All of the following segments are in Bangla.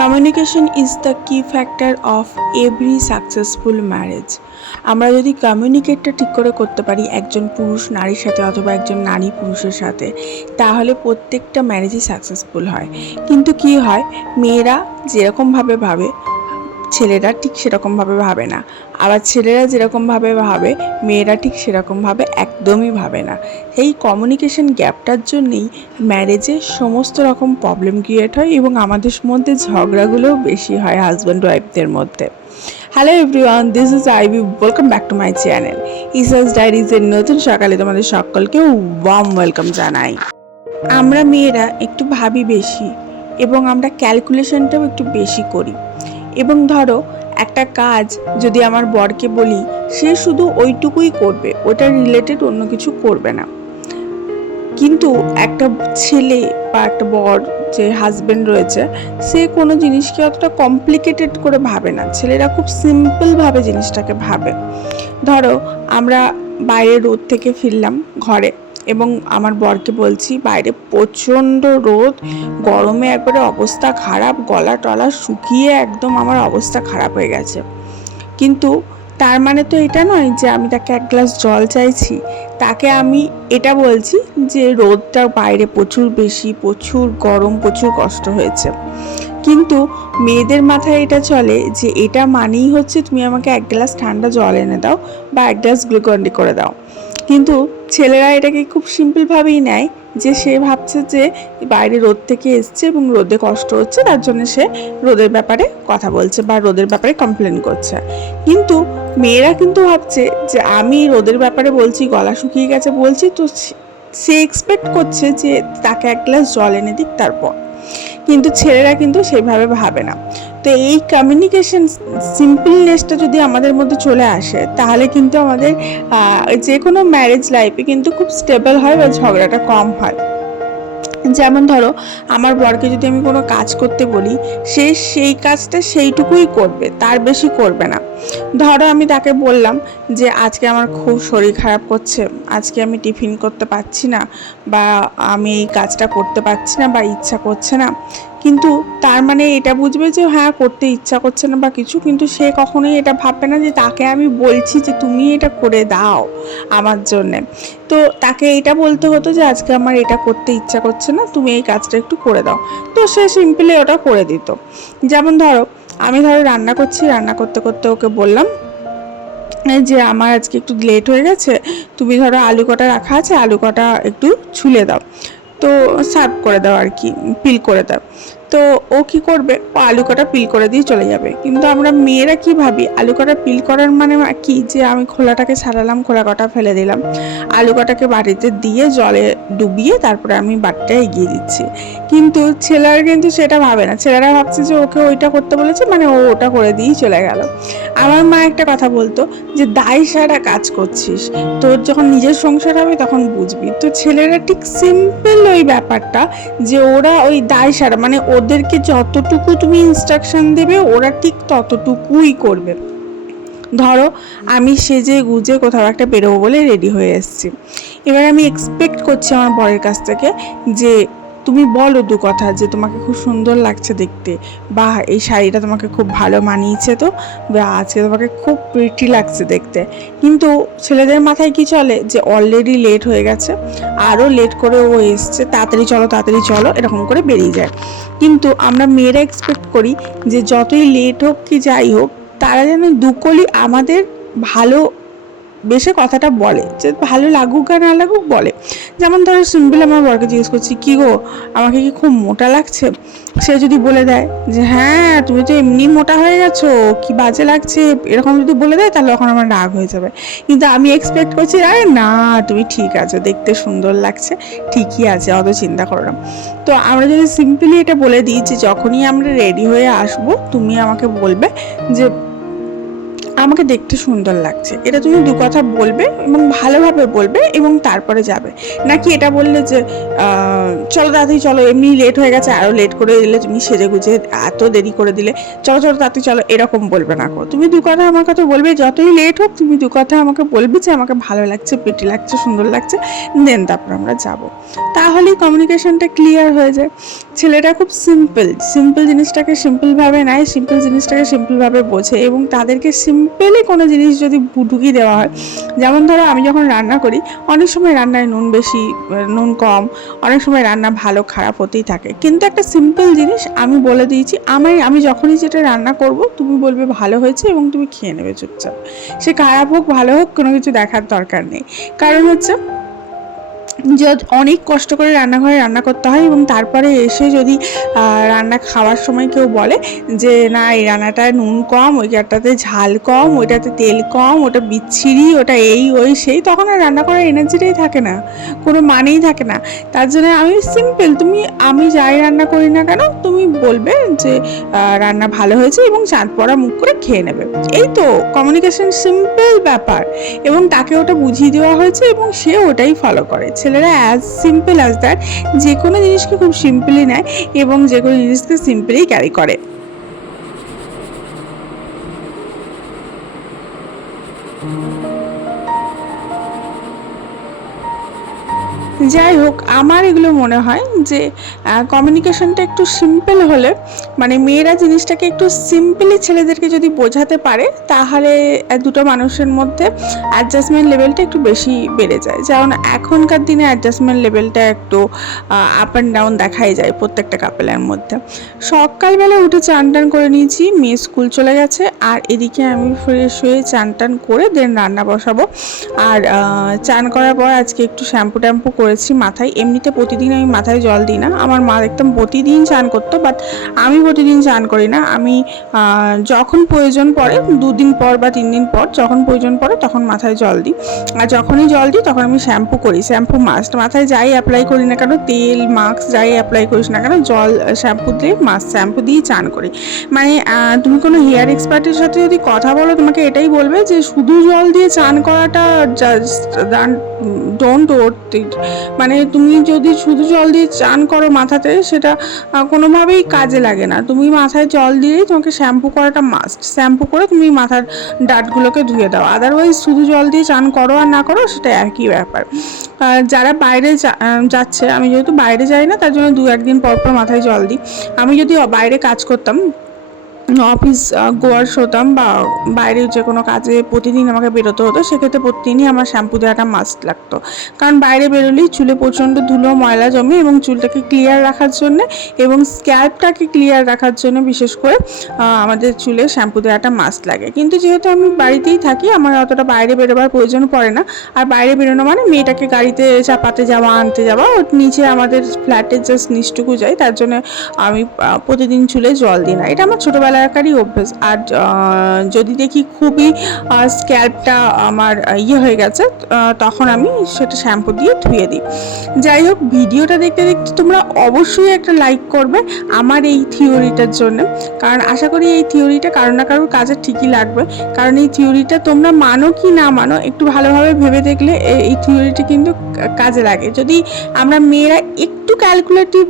Communication is the key factor of every successful marriage আমরা যদি কমিউনিকেটটা ঠিক করে করতে পারি একজন পুরুষ নারীর সাথে অথবা একজন নারী পুরুষের সাথে, তাহলে প্রত্যেকটা ম্যারেজই সাকসেসফুল হয়। কিন্তু কি হয়? মেয়েরা যেরকমভাবে ভাবে ছেলেরা ঠিক সেরকমভাবে ভাবে না। আবার ছেলেরা যেরকমভাবে ভাবে মেয়েরা ঠিক সেরকমভাবে একদমই ভাবে না। এই কমিউনিকেশন গ্যাপটার জন্যেই ম্যারেজে সমস্ত রকম প্রবলেম ক্রিয়েট হয় এবং আমাদের মধ্যে ঝগড়াগুলোও বেশি হয় হাজব্যান্ড ওয়াইফদের মধ্যে। Hello everyone this is IB welcome back to my channel ইসাস ডায়েরিজের নতুন সকালে তোমাদের সকলকে ওয়ার্ম ওয়েলকাম জানাই। আমরা মেয়েরা একটু ভাবি বেশি এবং আমরা ক্যালকুলেশনটাও একটু বেশি করি। এবং ধরো, একটা কাজ যদি আমার বরকে বলি, সে শুধু ওইটুকুই করবে, ওটা রিলেটেড অন্য কিছু করবে না। কিন্তু একটা ছেলে বা একটা বর, যে হাজব্যান্ড রয়েছে, সে কোনো জিনিসকে অতটা কমপ্লিকেটেড করে ভাবে না। ছেলেরা খুব সিম্পলভাবে জিনিসটাকে ভাবে। ধরো, আমরা বাইরে রোদ থেকে ফিরলাম, ঘরে। এবং আমার বরকে বলছি, বাইরে প্রচণ্ড রোদ, গরমে একবারে অবস্থা খারাপ, গলা টলা শুকিয়ে একদম আমার অবস্থা খারাপ হয়ে গেছে। কিন্তু তার মানে তো এটা নয় যে আমি তাকে এক গ্লাস জল চাইছি। তাকে আমি এটা বলছি যে রোদটা বাইরে প্রচুর বেশি, প্রচুর গরম, প্রচুর কষ্ট হয়েছে। কিন্তু মেয়েদের মাথায় এটা চলে যে এটা মানেই হচ্ছে তুমি আমাকে এক গ্লাস ঠান্ডা জল এনে দাও বা এক গ্লাস গ্লুকন্ডি করে দাও। কিন্তু ছেলেরা এটাকে খুব সিম্পলভাবেই নেয় যে সে ভাবছে যে বাইরে রোদ থেকে এসছে এবং রোদে কষ্ট হচ্ছে, তার জন্য সে রোদের ব্যাপারে কথা বলছে বা রোদের ব্যাপারে কমপ্লেন করছে। কিন্তু মেয়েরা কিন্তু ভাবছে যে আমি রোদের ব্যাপারে বলছি, গলা শুকিয়ে গেছে বলছি, তো সে- এক্সপেক্ট করছে যে তাকে এক গ্লাস জল এনে দিক তারপর। কিন্তু ছেলেরা কিন্তু সেভাবে ভাবে না। তো এই কমিউনিকেশন সিম্পলনেসটা যদি আমাদের মধ্যে চলে আসে, তাহলে কিন্তু আমাদের যে কোনো ম্যারেজ লাইফে কিন্তু খুব স্টেবল হয় বা ঝগড়াটা কম হয়। যেমন ধরো, আমার বরকে যদি আমি কোনো কাজ করতে বলি, সে সেই কাজটা সেইটুকুই করবে, তার বেশি করবে না। ধরো আমি তাকে বললাম যে, আজকে আমার খুব শরীর খারাপ করছে, আজকে আমি টিফিন করতে পারছি না বা আমি এই কাজটা করতে পারছি না বা ইচ্ছা করছে না। কিন্তু তার মানে এটা বুঝবে যে হ্যাঁ করতে ইচ্ছা করছে না বা কিছু, কিন্তু সে কখনোই এটা ভাববে না যে, তাকে আমি বলছি যে, তুমি এটা করে দাও আমার জন্যে। তো তাকে এটা বলতে হতো যে, আজকে আমার এটা করতে ইচ্ছা করছে না, তুমি এই কাজটা একটু করে দাও। তো সে সিম্পলি ওটা করে দিত। যেমন ধরো, আমি ধরো রান্না করছি, রান্না করতে করতে ওকে বললাম যে, আমার আজকে একটু লেট হয়ে গেছে, তুমি ধরো আলু কটা রাখা আছে, আলু কটা একটু ছুলে দাও। তো সার্ভ করে দাও আর কি পিল করে দাও। তো ও কি করবে? ও আলু কটা পিল করে দিয়ে চলে যাবে। কিন্তু আমরা মেয়েরা কি ভাবি? আলু কটা পিল করার মানে কি? যে আমি খোলাটাকে ছাড়ালাম খোলা কটা ফেলে দিলাম। আলু কটাকে বাড়িতে দিয়ে জলে ডুবিয়ে তারপরে আমি বাটটা এগিয়ে দিচ্ছি। কিন্তু ছেলেরা কিন্তু সেটা ভাবে না। ছেলেরা ভাবছে যে ওকে ওইটা করতে বলেছে মানে ও ওটা করে দিয়েই চলে গেল। আমার মা একটা কথা বলতো যে দায় সারা কাজ করছিস। তোর যখন নিজের সংসার হবে তখন বুঝবি। তো ছেলেরা ঠিক সিম্পল ওই ব্যাপারটা যে ওরা ওই দায় সারা মানে ওদেরকে যতটুকু তুমি ইনস্ট্রাকশন দেবে, ওরা ঠিক ততটুকুই করবে। ধরো, আমি সেজে গুজে কোথাও একটা বেরোবো বলে রেডি হয়ে এসেছি। এবার আমি এক্সপেক্ট করছি আমার বরের কাছ থেকে যে তুমি বলো দু কথা যে তোমাকে খুব সুন্দর লাগছে দেখতে। বা এই শাড়িটা তোমাকে খুব ভালো মানিয়েছে তো। বা, আজকে তোমাকে খুব প্রিটি লাগছে দেখতে। কিন্তু ছেলেদের মাথায় কি চলে? যে অলরেডি লেট হয়ে গেছে আরও লেট করে ও এসছে, তাড়াতাড়ি চলো তাড়াতাড়ি চলো, এরকম করে বেরিয়ে যায়। কিন্তু আমরা মেয়েরা এক্সপেক্ট করি যে যতই লেট হোক কি যাই হোক, তারা যেন দুকলি আমাদের ভালো বেশে কথাটা বলে, যে ভালো লাগুক আর না লাগুক বলে। যেমন ধরো সিম্পল আমার বরকে জিজ্ঞেস করছি, কী গো, আমাকে কি খুব মোটা লাগছে? সে যদি বলে দেয় যে হ্যাঁ তুমি তো এমনি মোটা হয়ে গেছো, কি বাজে লাগছে? এরকম যদি বলে দেয়, তাহলে তখন আমার রাগ হয়ে যাবে। কিন্তু আমি এক্সপেক্ট করছি, আরে না, তুমি ঠিক আছো, দেখতে সুন্দর লাগছে, ঠিকই আছে, অত চিন্তা করো না। তো আমরা যদি সিম্পলি এটা বলে দিই যে, যখনই আমরা রেডি হয়ে আসব, তুমি আমাকে বলবে যে আমাকে দেখতে সুন্দর লাগছে। এটা তুমি দু কথা বলবে এবং ভালোভাবে বলবে এবং তারপরে যাবে। নাকি এটা বললে যে চলো তাড়াতাড়ি চলো, এমনি লেট হয়ে গেছে আরও লেট করে দিলে তুমি সেজে গুজে এত দেরি করে দিলে। চলো চলো তাড়াতাড়ি চলো, এরকম বলবে না গো তুমি দু কথা আমার কথা বলবে, যতই লেট হোক, তুমি দু কথা আমাকে বলবে যে, আমাকে ভালো লাগছে পেটি লাগছে, সুন্দর লাগছে দেন তারপর আমরা যাব। তাহলেই কমিউনিকেশনটা ক্লিয়ার হয়ে যায়। ছেলেটা খুব সিম্পল সিম্পল জিনিসটাকে সিম্পলভাবে নেয় সিম্পল জিনিসটাকে সিম্পলভাবে বোঝে এবং তাদেরকে সিম্পলি কোনো জিনিস যদি ঢুকিয়ে দেওয়া হয়, যেমন ধরো আমি যখন রান্না করি, অনেক সময় রান্নায় নুন বেশি, নুন কম, অনেক সময় রান্না ভালো, খারাপ হতেই থাকে। কিন্তু একটা সিম্পল জিনিস আমি বলে দিয়েছি আমি আমি যখনই যেটা রান্না করব, তুমি বলবে ভালো হয়েছে এবং তুমি খেয়ে নেবে চুপচাপ। সে খারাপ হোক, ভালো হোক, কোনো কিছু দেখার দরকার নেই। কারণ হচ্ছে অনেক কষ্ট করে রান্নাঘরে রান্না করতে হয় এবং তারপরে এসে যদি রান্না খাওয়ার সময় কেউ বলে যে না এই রান্নাটায় নুন কম ওইটাতে ঝাল কম ওইটাতে তেল কম ওটা বিচ্ছিরি ওটা এই ওই সেই তখন আর রান্না করার এনার্জিটাই থাকে না। কোনো মানেই থাকে না। তার জন্য আমি সিম্পল তুমি আমি যাই রান্না করি না কেন তুমি বলবে যে রান্না ভালো হয়েছে এবং চাঁদ পড়া মুখ করে খেয়ে নেবে। এই তো কমিউনিকেশন সিম্পল ব্যাপার। এবং তাকে ওটা বুঝিয়ে দেওয়া হয়েছে এবং সে ওটাই ফলো করে ছেলেরা অ্যাজ সিম্পল অ্যাজ দ্যাট যে কোনো জিনিসকে খুব সিম্পলি নেয় এবং যে কোনো জিনিসকে সিম্পলি ক্যারি করে। যাই হোক, আমার এগুলো মনে হয় যে কমিউনিকেশনটা একটু সিম্পল হলে মানে মেয়েরা জিনিসটাকে একটু সিম্পলি ছেলেদেরকে যদি বোঝাতে পারে, তাহলে দুটো মানুষের মধ্যে অ্যাডজাস্টমেন্ট লেভেলটা একটু বেশি বেড়ে যায়। যেমন এখনকার দিনে অ্যাডজাস্টমেন্ট লেভেলটা একটু আপ অ্যান্ড ডাউন দেখাই যায় প্রত্যেকটা কাপেলের মধ্যে। সকালবেলা উঠে চান টান করে নিয়েছি, মেয়ে স্কুল চলে গেছে, আর এদিকে আমি ফ্রেশ হয়ে চান টান করে দেন রান্না বসাবো। আর চান করার পর আজকে একটু শ্যাম্পু ট্যাম্পু করেছি মাথায়। এমনিতে প্রতিদিন আমি মাথায় জল দিই না। আমার মা একদম প্রতিদিন চান করতো বাট আমি প্রতিদিন চান করি না। আমি যখন প্রয়োজন পড়ে, দুদিন পর বা তিন দিন পর যখন প্রয়োজন পড়ে তখন মাথায় জল দিই। আর যখনই জল দিই তখন আমি শ্যাম্পু করি। শ্যাম্পু মাস্ট মাথায় যাই অ্যাপ্লাই করি না কেন, তেল মাস্ক যাই অ্যাপ্লাই করিস না কেন, জল শ্যাম্পু দিয়ে মাস্ক শ্যাম্পু দিয়ে চান করি। মানে তুমি কোনো হেয়ার এক্সপার্টের সাথে যদি কথা বলো, তোমাকে এটাই বলবে যে শুধু জল দিয়ে চান করাটা জাস্ট ডোন্ট ইট মানে তুমি যদি শুধু জল দিয়ে চান করো মাথাতে, সেটা কোনোভাবেই কাজে লাগে না। তুমি মাথায় জল দিয়েই তোমাকে শ্যাম্পু করাটা মাস্ট শ্যাম্পু করে তুমি মাথার ডাটগুলোকে ধুয়ে দাও। আদারওয়াইজ শুধু জল দিয়ে চান করো আর না করো, সেটা একই ব্যাপার। যারা বাইরে যাচ্ছে, আমি যেহেতু বাইরে যাই না, তার জন্য দু একদিন পর পর মাথায় জল দিই। আমি যদি বাইরে কাজ করতাম অফিস গোয়ার শোতাম বা বাইরে যে কোনো কাজে প্রতিদিন আমাকে বেরোতে হতো, সেক্ষেত্রে প্রতিদিনই আমার শ্যাম্পু দেওয়াটা মাস্ট লাগতো। কারণ বাইরে বেরোলেই চুলে প্রচণ্ড ধুলো, ময়লা জমে এবং চুলটাকে ক্লিয়ার রাখার জন্য এবং স্ক্যাল্পটাকে ক্লিয়ার রাখার জন্য বিশেষ করে আমাদের চুলে শ্যাম্পু দেওয়াটা মাস্ট লাগে। কিন্তু যেহেতু আমি বাড়িতেই থাকি, আমার অতটা বাইরে বেরোবার প্রয়োজন পড়ে না। আর বাইরে বেরোনো মানে মেয়েটাকে গাড়িতে চাপাতে যাওয়া, আনতে যাওয়া, ওর নিচে আমাদের ফ্ল্যাটের জাস্ট নিচটুকু যাই, তার জন্য আমি প্রতিদিন চুলে জল দিই না। এটা আমার ছোটোবেলাকারই অভ্যেস। আর যদি দেখি খুবই স্ক্যাল্পটা আমার ইয়ে হয়ে গেছে তখন আমি সেটা শ্যাম্পু দিয়ে ধুয়ে দিই। যাই হোক, ভিডিওটা দেখতে দেখতে তোমরা অবশ্যই একটা লাইক করবে আমার এই থিওরিটার জন্য। কারণ আশা করি এই থিওরিটা কারও না কারোর কাজে ঠিকই লাগবে। কারণ এই থিওরিটা তোমরা মানো কি না মানো, একটু ভালোভাবে ভেবে দেখলে এই থিওরিটা কিন্তু কাজে লাগে। যদি আমরা মেয়েরা একটু ক্যালকুলেটিভ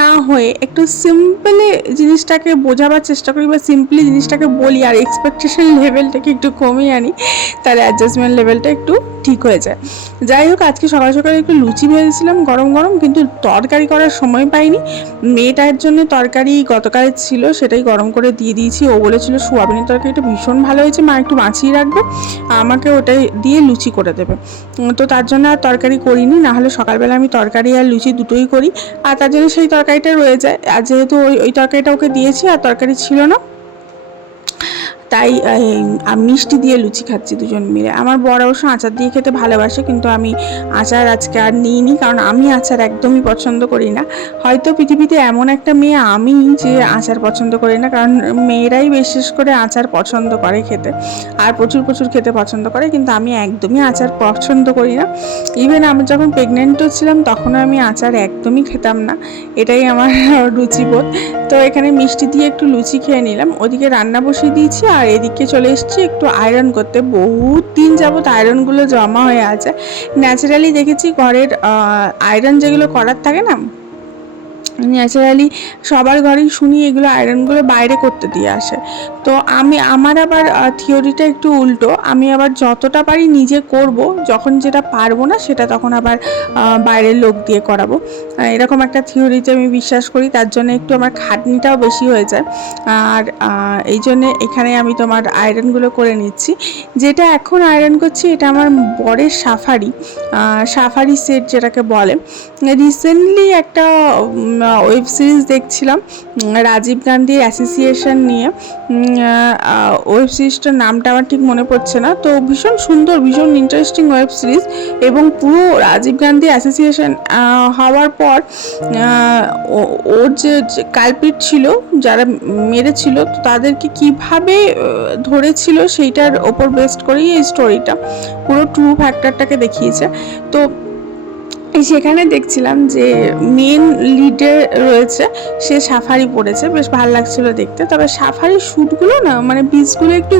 না হয়ে একটু সিম্পলে জিনিসটাকে বোঝাবার চেষ্টা করি বা সিম্পলি জিনিসটাকে বলি আর এক্সপেকটেশন লেভেলটাকে একটু কমিয়ে আনি, তাহলে অ্যাডজাস্টমেন্ট লেভেলটা একটু ঠিক হয়ে যায়। যাই হোক, আজকে সকাল সকাল একটু লুচি ভেজেছিলাম, গরম গরম, কিন্তু তরকারি করার সময় পাইনি। মেয়েটার জন্য তরকারি গতকালের ছিল, সেটাই গরম করে দিয়ে দিয়েছি। ও বলেছিল, সোয়াবিনের তরকারিটা ভীষণ ভালো হয়েছে, মা একটু বাঁচিয়ে রাখবে, আমাকে ওটাই দিয়ে লুচি করে দেবে। তো তার জন্য আর তরকারি করিনি, না হলে সকালবেলা আমি তরকারি আর লুচি দুটোই করি। আর তার জন্য সেই তরকারিটা রয়ে যায়। আর যেহেতু ওই ওই তরকারিটা ওকে দিয়েছি, আর তরকারি ছিল না তাই আমি মিষ্টি দিয়ে লুচি খাচ্ছি দুজন মিলে। আমার বড় অবশ্য আচার দিয়ে খেতে ভালোবাসে, কিন্তু আমি আচার আজকে আর নিইনি, কারণ আমি আচার একদমই পছন্দ করি না। হয়তো পৃথিবীতে এমন একটা মেয়ে আমি যে আচার পছন্দ করি না, কারণ মেয়েরাই বিশেষ করে আচার পছন্দ করে খেতে, আর প্রচুর প্রচুর খেতে পছন্দ করে, কিন্তু আমি একদমই আচার পছন্দ করি না। ইভেন আমি যখন প্রেগনেন্টও ছিলাম, তখনও আমি আচার একদমই খেতাম না। এটাই আমার রুচিবোধ। তো এখানে মিষ্টি দিয়ে একটু লুচি খেয়ে নিলাম। ওদিকে রান্না বসিয়ে দিয়েছি আর এদিকে চলে এসেছি একটু আয়রন করতে। বহুত দিন যাবত আয়রনগুলো জমা হয়ে আছে। ন্যাচারালি দেখেছি ঘরের আয়রন যেগুলো করার থাকে না ন্যাচারালি সবার ঘরেই শুনি এগুলো আয়রনগুলো বাইরে করতে দিয়ে আসে। তো আমি, আমার আবার থিওরিটা একটু উল্টো। আমি আবার যতটা পারি নিজে করব, যখন যেটা পারব না সেটা তখন আবার বাইরের লোক দিয়ে করাবো। এরকম একটা থিওরিতে আমি বিশ্বাস করি, তার জন্য একটু আমার খাটনিটাও বেশি হয়ে যায়। আর এই জন্যে এখানে আমি তোমার আয়রনগুলো করে নিচ্ছি। যেটা এখন আয়রন করছি, এটা আমার বরের সাফারি সাফারি সেট যেটাকে বলে। রিসেন্টলি একটা ওয়েব সিরিজ দেখছিলাম রাজীব গান্ধী অ্যাসোসিয়েশন নিয়ে। ওয়েব সিরিজটার নামটা আমার ঠিক মনে পড়ছে না। তো ভীষণ সুন্দর, ভীষণ ইন্টারেস্টিং ওয়েব সিরিজ এবং পুরো রাজীব গান্ধী অ্যাসোসিয়েশন হওয়ার পর ওর যে কালপিট ছিল, যারা মেরেছিল, তো তাদেরকে কীভাবে ধরেছিল সেইটার ওপর বেস্ট করেই এই স্টোরিটা পুরো ট্রু ফ্যাক্টরটাকে দেখিয়েছে। তো সেখানে দেখছিলাম যে মেন লিডে রয়েছে, সে সাফারি পড়েছে, বেশ ভালো লাগছিল দেখতে। তবে সাফারি শ্যুটগুলো না মানে পিসগুলো একটু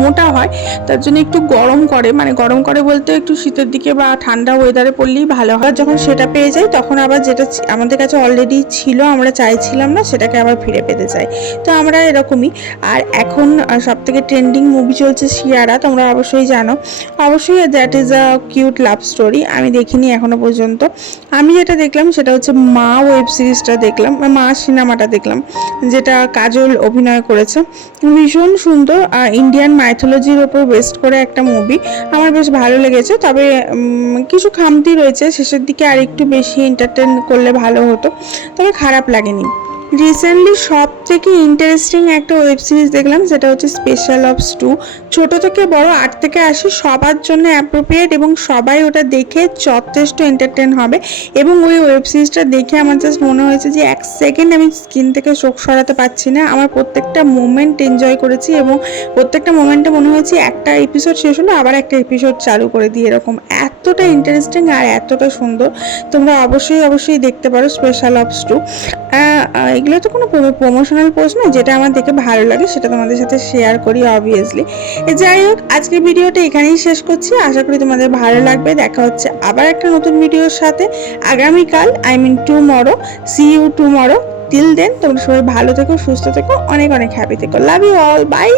মোটা হয়, তার জন্য একটু গরম করে মানে গরম করে বলতে একটু শীতের দিকে বা ঠান্ডা ওয়েদারে পড়লেই ভালো হয়। যখন সেটা পেয়ে যাই, তখন আবার যেটা আমাদের কাছে অলরেডি ছিল, আমরা চাইছিলাম না, সেটাকে আবার ফিরে পেতে চাই। তো আমরা এরকমই। আর এখন সব থেকে ট্রেন্ডিং মুভি চলছে শিয়ারা, তোমরা অবশ্যই জানো। অবশ্যই that is a cute love story আমি দেখিনি, এখনও পর্যন্ত। আমি যেটা দেখলাম সেটা হচ্ছে মা ওয়েব সিরিজটা দেখলাম বা মা সিনেমাটা দেখলাম, যেটা কাজল অভিনয় করেছে। ভীষণ সুন্দর ইন্ডিয়ান মাইথোলজির ওপর বেস্ট করে একটা মুভি আমার বেশ ভালো লেগেছে, তবে কিছু খামতি রয়েছে, শেষের দিকে আর একটু বেশি এন্টারটেন করলে ভালো হতো, তবে খারাপ লাগেনি। রিসেন্টলি সব থেকে ইন্টারেস্টিং একটা ওয়েব সিরিজ দেখলাম, সেটা হচ্ছে স্পেশাল অফস টু ছোটো থেকে বড়, আট থেকে আশি, সবার জন্য অ্যাপ্রোপ্রিয়েট এবং সবাই ওটা দেখে যথেষ্ট এন্টারটেন হবে। এবং ওই ওয়েব সিরিজটা দেখে আমার জাস্ট মনে হয়েছে যে এক সেকেন্ড আমি স্ক্রিন থেকে চোখ সরাতে পারছি না। আমার প্রত্যেকটা মোমেন্ট এনজয় করেছি এবং প্রত্যেকটা মোমেন্টে মনে হয়েছে একটা এপিসোড শেষ হলো, আবার একটা এপিসোড চালু করে দিই এরকম। এতটা ইন্টারেস্টিং আর এতটা সুন্দর। তোমরা অবশ্যই অবশ্যই দেখতে পারো স্পেশাল অফস টু এগুলো তো কোনো প্রমোশনাল পোস্ট না যেটা আমার দেখে ভালো লাগে, সেটা তোমাদের সাথে শেয়ার করি অবভিয়াসলি যাই হোক, আজকের ভিডিওটা এখানেই শেষ করছি। আশা করি তোমাদের ভালো লাগবে। দেখা হচ্ছে আবার একটা নতুন ভিডিওর সাথে। আগামীকাল I mean tomorrow see you tomorrow till then তোমরা সবাই ভালো থেকো, সুস্থ থেকো, অনেক অনেক হ্যাপি থেকো। Love you all by